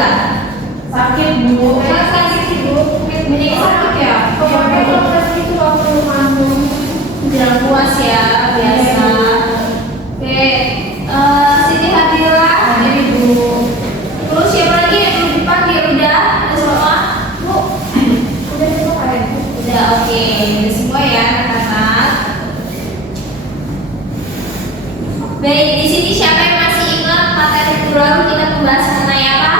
Hadila. Sakit Bu. Sakit sih Bu. Ini sakit ya. Pokoknya dokter itu waktu manggung Jangan puas ya, biasa. Oke, Siti Hadila. ini Bu. Terus siapa lagi yang belum dipanggil? Udah semua? Bu, udah semua ada Bu. Udah, oke. Udah semua ya anak-anak. Baik, di sini siapa yang masih ingat materi minggu lalu kita membahas mengenai apa?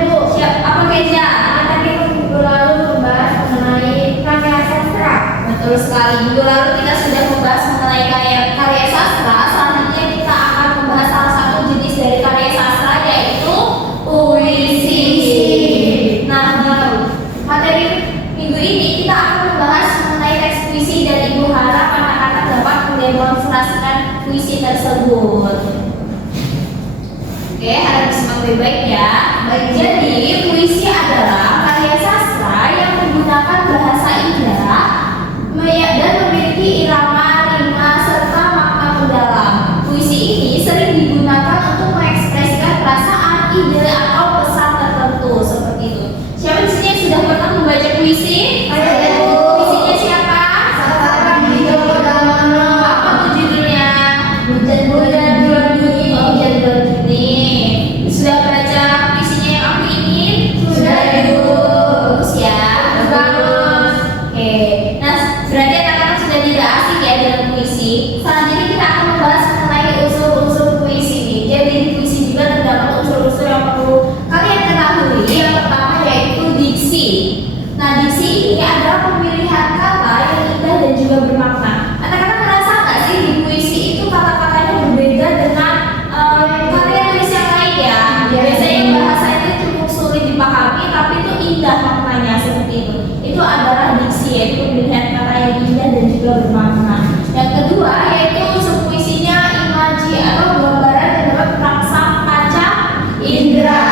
Bu. Apa Keza? Tadi minggu lalu membahas mengenai karya sastra. Betul sekali. Minggu lalu kita sudah membahas mengenai karya sastra. Selanjutnya kita akan membahas salah satu jenis dari karya sastra, yaitu puisi. Nah, di materi minggu ini kita akan membahas mengenai teks puisi dan Ibu harap anak-anak dapat mendemonstrasikan puisi tersebut. Oke, harap disimak baik-baik ya. Baik, jadi puisi adalah karya sastra yang menggunakan bahasa indah dan memiliki irama, rima, serta makna mendalam. Puisi ini sering digunakan untuk mengekspresikan perasaan, ide, atau pesan tertentu seperti itu. Siapa di sini yang sudah pernah membaca puisi? Puisinya siapa? Apa tuh judulnya? Hujan bulan Juni. Oh, Hujan bulan Juni. Sudah baca puisinya yang aku ingin? Sudah, Ibu. Bagus ya. Bagus. Oke. Nah, berarti anak-anak sudah tidak asing ya dengan puisi. Selanjutnya kita akan membahas mengenai unsur-unsur puisi ini. Jadi di puisi juga terdapat unsur-unsur yang perlu kalian ketahui. Yang pertama yaitu diksi. Nah, diksi ini adalah pemilihan kata yang indah dan juga bermakna. Anak-anak merasa nggak sih di puisi itu kata-katanya berbeda dengan karya tulis yang lain ya? Biasanya bahasa itu cukup sulit dipahami, tapi itu indah maknanya seperti itu. Itu adalah diksi, yaitu pemilihan kata yang indah dan juga bermakna. Yang kedua yaitu unsur puisinya imaji atau gambaran yang dapat merangsang panca indera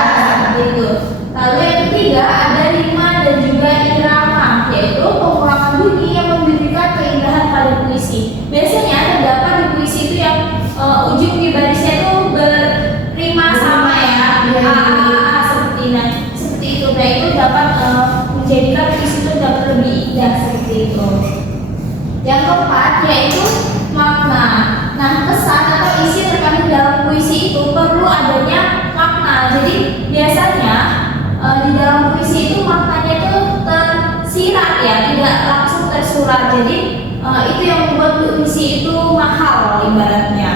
gitu. Lalu yang ketiga ada rima dan juga irama, yaitu pengulangan bunyi yang memberikan keindahan pada puisi. Biasanya terdapat di puisi itu yang ujung di barisnya itu berrima sama ya, seperti itu. Nah, itu dapat menjadikan puisi itu dapat lebih indah seperti itu. Yang keempat yaitu makna. Nah, pesan atau isi terkandung dalam puisi itu perlu adanya makna. Jadi biasanya di dalam puisi itu maknanya itu tersirat ya, tidak langsung tersurat. Jadi itu yang membuat puisi itu mahal ibaratnya.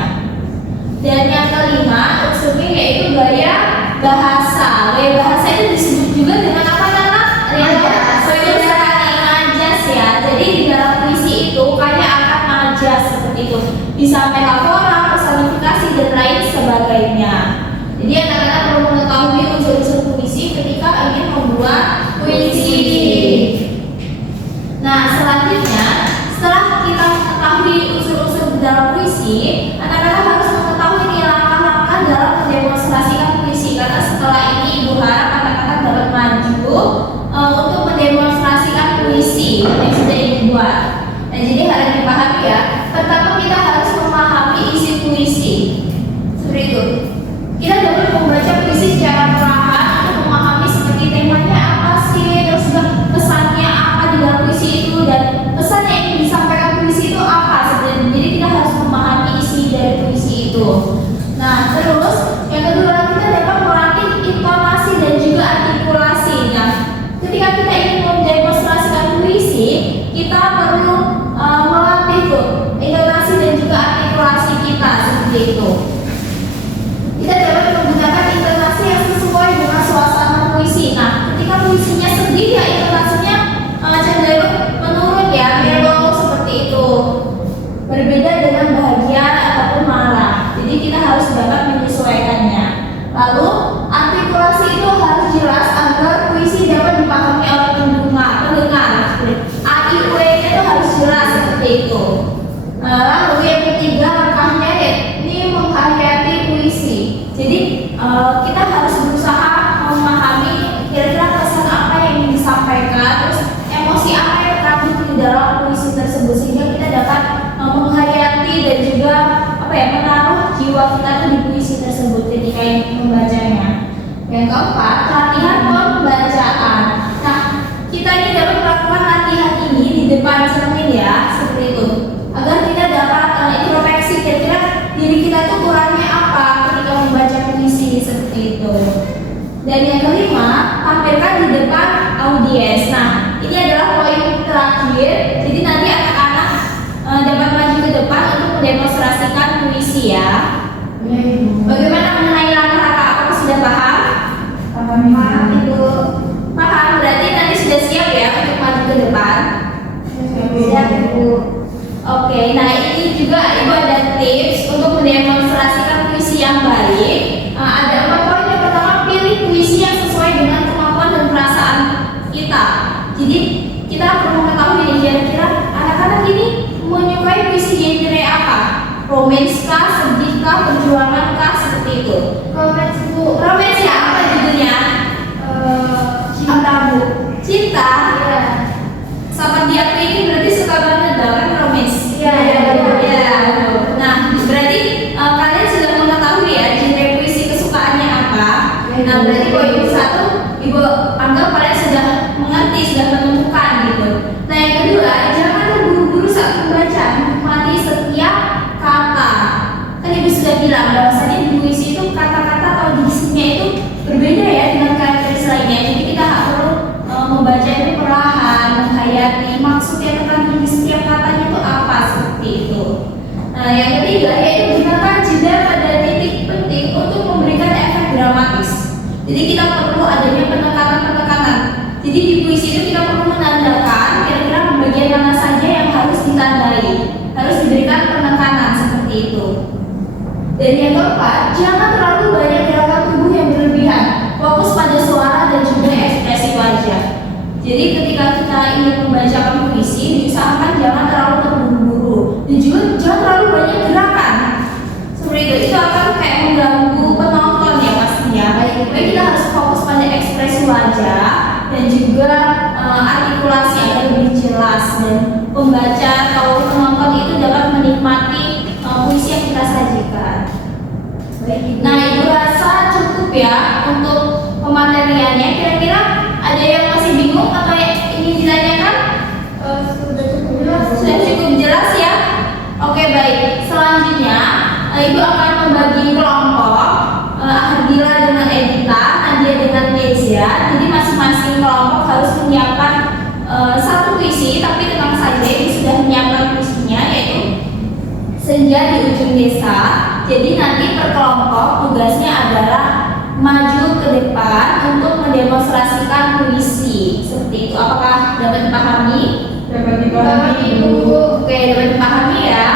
Dan yang kelima unsurnya yaitu gaya bahasa. Gaya bahasa itu disebut juga dengan apa nama? Majas ya. Jadi di dalam puisi itu kaya akan majas seperti itu. Bisa metafora, personifikasi dan lain sebagainya. Jadi anak-anak perlu mengetahui unsur-unsur puisi ketika ingin membuat puisi. Nah, selanjutnya setelah kita mengetahui unsur-unsur dalam puisi, anak-anak harus mengetahui nih langkah-langkah dalam mendemonstrasikan puisi. Karena setelah ini Ibu harap anak-anak dapat maju untuk mendemonstrasikan puisi yang sudah Ibu buat. Nah, jadi harus dipahami ya. Pertama kita harus memahami isi puisi. Seperti itu. Kita dapat membaca puisi secara perlahan untuk memahami seperti temanya apa sih, terus juga pesannya apa di dalam puisi itu, dan pesan yang ingin disampaikan puisi itu apa sebenarnya. Jadi kita harus memahami isi dari puisi itu. Nah, terus yang kedua kita dapat melatih intonasi dan juga artikulasi. Nah, ketika kita ingin mendemonstrasikan puisi, kita perlu melatih tuh intonasi dan juga artikulasi kita seperti itu. Kita dapat menggunakan intonasi yang sesuai dengan suasana puisi. Nah, ketika puisinya sedih ya intonasinya cenderung menurun ya, mellow seperti itu. Berbeda dengan bahagia ataupun marah. Jadi kita harus dapat menyesuaikannya. Lalu artikulasi itu harus jelas agar puisi dapat dipahami oleh pendengar. A, I, U, nya itu harus jelas seperti itu. Lalu yang ketiga langkahnya ini menghayati puisi. Jadi kita harus berusaha memahami kira-kira pesan apa yang ingin disampaikan, terus emosi apa yang terkandung di dalam puisi tersebut, sehingga kita dapat menghayati dan juga menaruh jiwa kita tuh di puisi tersebut ketika ingin membacanya. Yang keempat, latihan pembacaan. Nah, kita ini dapat melakukan latihan ini di depan cermin ya, seperti itu. Agar kita dapat introspeksi kira-kira diri kita tuh kurangnya apa ketika membaca puisi seperti itu. Dan yang kelima, tampilkan di depan audiens. Nah, ini adalah poin terakhir. Jadi nanti anak-anak dapat maju ke depan untuk mendemonstrasikan puisi ya. Bagaimana mengenai langkah-langkah? Apakah sudah paham? Paham Ibu. Paham, berarti nanti sudah siap ya untuk maju ke depan. Siap Ibu. Oke, nah ini juga Ibu ada tips untuk mendemonstrasikan puisi yang baik. Ada 4 poin. Yang pertama, pilih puisi yang sesuai dengan kemampuan dan perasaan kita. Jadi kita perlu mengetahui nih, kira-kira anak-anak ini menyukai puisi genre apa? Romance kah, sedih kah, perjuangan kah, seperti itu. Romance Bu. Romance ya, apa judulnya? Cinta Bu. Cinta. Iya. Sama dia ini berarti suka banget kan romance. Iya. Ya. Nah, berarti kalian sudah mengetahui ya genre puisi kesukaannya apa. Nah, berarti poin 1 Ibu anggap kalian sudah mengerti, sudah menemukan gitu. Nah, yang kedua, jangan terburu-buru saat membaca, nikmati setiap kata. Kan Ibu sudah bilang bahwasanya di puisi itu kata-kata atau diksinya itu berbeda ya dengan karakteris lainnya. Jadi kita perlu membaca itu perlahan, menghayati maksud yang terkandung di setiap katanya itu apa, seperti itu. Nah, yang ketiga yaitu gunakan jeda pada titik penting untuk memberikan efek dramatis. Jadi kita perlu adanya penekanan-penekanan. Jadi di puisi itu kita perlu menandakan kira-kira bagian mana saja yang harus ditandai, harus diberikan penekanan seperti itu. Dan yang keempat, jangan terlalu banyak gerakan tubuh yang berlebihan. Fokus pada suara dan juga ekspresi wajah. Jadi ketika kita ingin membacakan puisi, diusahakan jangan terlalu terburu-buru dan juga jangan terlalu banyak gerakan. Seperti itu akan kayak mengganggu penonton ya pastinya. Baik kita harus fokus pada ekspresi wajah dan juga artikulasi agar lebih jelas dan pembaca atau penonton itu dapat menikmati puisi yang kita sajikan. Nah, Ibu rasa cukup ya untuk pemateriannya. Kira-kira ada yang masih bingung atau yang ingin ditanyakan? Sudah cukup jelas. Sudah cukup jelas ya? Oke, baik. Selanjutnya Ibu akan membagi kelompok, Ardila dengan Edita, Nadia dengan Nezia. Jadi masing-masing kelompok harus menyiapkan satu puisi, tapi tenang saja Ibu sudah menyiapkan puisinya, yaitu Senja di Ujung Desa. Jadi nanti per kelompok tugasnya adalah maju ke depan untuk mendemonstrasikan puisi. Seperti itu. Apakah dapat dipahami? Dapat dipahami Ibu. Oke, dapat dipahami ya.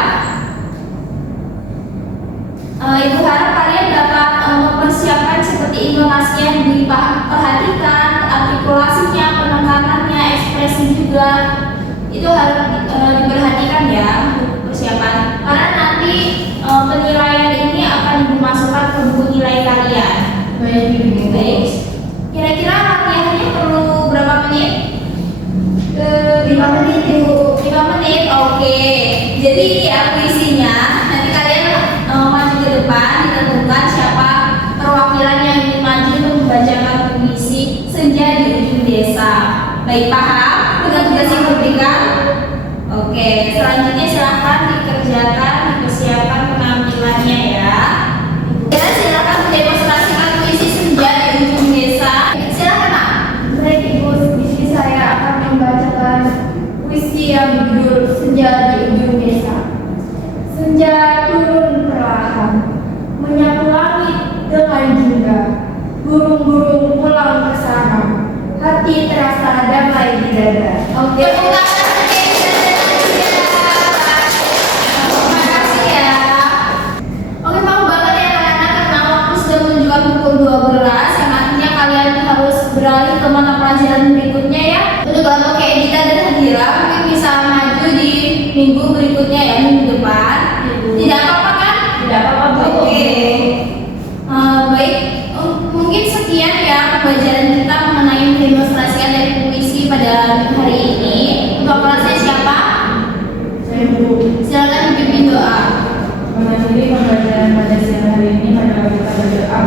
Ibu harap kalian dapat mempersiapkan seperti intonasi yang diperhatikan, artikulasinya, penekanannya, ekspresi juga. Itu harus diperhatikan ya untuk persiapan. Karena nanti penilaian ini akan dimasukkan ke buku nilai kalian. Baik. Kira-kira latihannya perlu berapa menit? 5 menit Ibu. 5 menit. Oke. Jadi ini ya puisinya. Nanti kalian maju ke depan, ditentukan siapa perwakilan yang ingin maju untuk membacakan puisi Senja di Ujung Desa. Baik, paham dengan tugas yang diberikan? Oke, selanjutnya silahkan dikerjakan, dipersiapkan penampilannya ya. Ya, silakan mendemonstrasikan puisi Senja di Ujung Desa. Silakan Pak. Baik Ibu, di sini saya akan membacakan puisi yang berjudul Senja di Ujung Desa. Senja turun perlahan, menyapu langit dengan jingga. Burung-burung pulang ke sarang, hati terasa damai di dada. Oke, terima kasih ya. Oke, mau banget ya anak-anak karena waktu sudah menunjukkan pukul 12 yang artinya kalian harus beralih ke mata pelajaran berikutnya ya. Untuk kelompok kayak Edita dan Hadira mungkin bisa maju di minggu berikutnya ya, minggu depan. Tidak apa-apa kan? Tidak apa-apa Bu. Oke. Baik, mungkin sekian ya pembelajaran kita mengenai mendemonstrasikan dari puisi pada hari ini. Untuk kelasnya siapa? Saya Bu. Silakan dipimpin doa. Mengakhiri pembelajaran pada siang hari ini, mari kita berdoa.